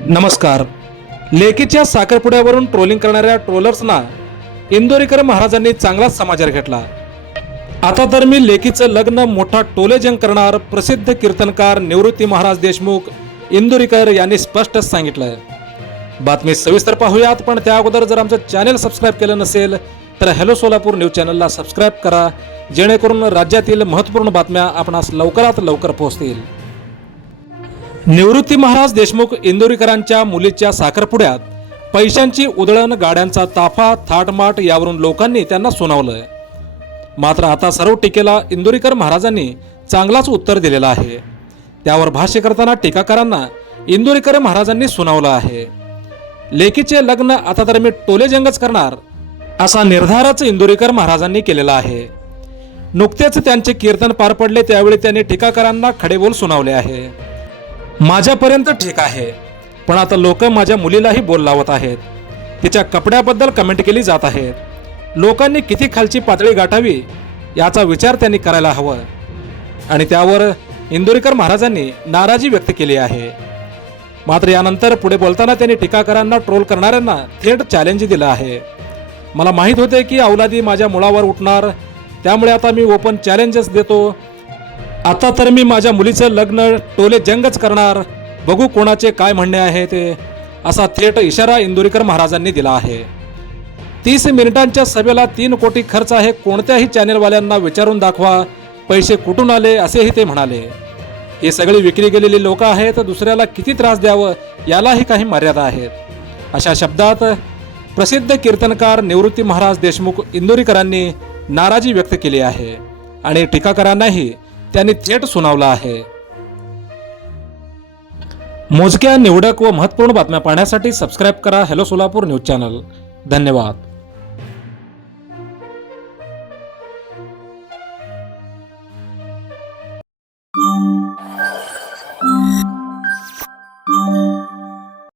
नमस्कार. लेकीच्या साखरपुड्यावरून ट्रोलिंग करणाऱ्या ट्रोलर्सना इंदोरीकर महाराजांनी चांगलाच समाचार घेतला. आता तर मी लेकीचं लग्न मोठा टोलेजंग करणार प्रसिद्ध कीर्तनकार निवृत्ती महाराज देशमुख इंदोरीकर यांनी स्पष्टच सांगितलंय. बातमी सविस्तर पाहूयात पण त्या अगोदर जर आमचं चॅनेल सबस्क्राईब केलं नसेल तर हॅलो सोलापूर न्यूज चॅनलला सबस्क्राईब करा जेणेकरून राज्यातील महत्त्वपूर्ण बातम्या आपणास लवकरात लवकर पोहोचतील. निवृत्ती महाराज देशमुख इंदोरीकरांच्या मुलीच्या साखरपुड्यात पैशांची उधळण गाड्यांचा ताफा थाटमाट यावरून लोकांनी त्यांना सुनावलंय. मात्र आता सर्व टीकेला इंदोरीकर महाराजांनी चांगलाच उत्तर दिलेलं आहे. त्यावर भाष्य करताना टीकाकारांना इंदोरीकर महाराजांनी सुनावलं आहे. लेकीचे लग्न आता तर मी टोलेजंगच करणार असा निर्धारच इंदोरीकर महाराजांनी केलेला आहे. नुकतेच त्यांचे कीर्तन पार पडले त्यावेळी त्यांनी टीकाकारांना खडेबोल सुनावले आहे. माझ्यापर्यंत ठीक आहे. पण आता लोक माझ्या मुलीलाही बोल लावत आहेत. तिच्या कपड्याबद्दल कमेंट केली जात आहेत. लोकांनी किती खालची पातळी गाठावी याचा विचार त्यांनी करायला हवा. आणि त्यावर इंदोरीकर महाराजांनी नाराजी व्यक्त केली आहे. मात्र यानंतर पुढे बोलताना त्यांनी टीकाकारांना ट्रोल करणाऱ्यांना थेट चॅलेंज दिलं आहे. मला माहीत होते की अवलादी माझ्या मुळावर उठणार त्यामुळे आता मी ओपन चॅलेंजेस देतो आता तर मी माझ्या मुलीचं लग्न टोले जंगच करणार. बघू कोणाचे काय म्हणणे आहे ते. असा थेट इशारा इंदुरीकर महाराजांनी दिला आहे. तीस मिनिटांच्या सभेला तीन कोटी खर्च आहे. कोणत्याही चॅनेलवाल्यांना विचारून दाखवा. पैसे कुठून आले असेही ते म्हणाले. हे सगळी विक्री गेलेली लोक आहेत. दुसऱ्याला किती त्रास द्यावं यालाही काही मर्यादा आहेत. अशा शब्दात प्रसिद्ध कीर्तनकार निवृत्ती महाराज देशमुख इंदोरीकरांनी नाराजी व्यक्त केली आहे. आणि टीकाकारांनाही त्यांनी थेट सुनावलं आहे. मोजक्या निवडक व महत्त्वपूर्ण बातम्या पाहण्यासाठी सबस्क्राईब करा हॅलो सोलापूर न्यूज चॅनल धन्यवाद.